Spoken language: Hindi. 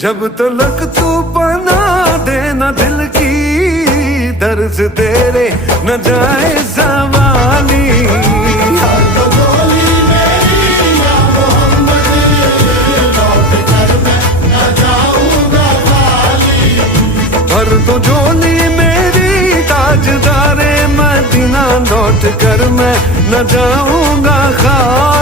जब तलक तू बना देना दिल की दर्द तेरे न जाए सवाली। भर दो झोली मेरी ताजदारे मदीना, लौट कर मैं न जाऊंगा खाली।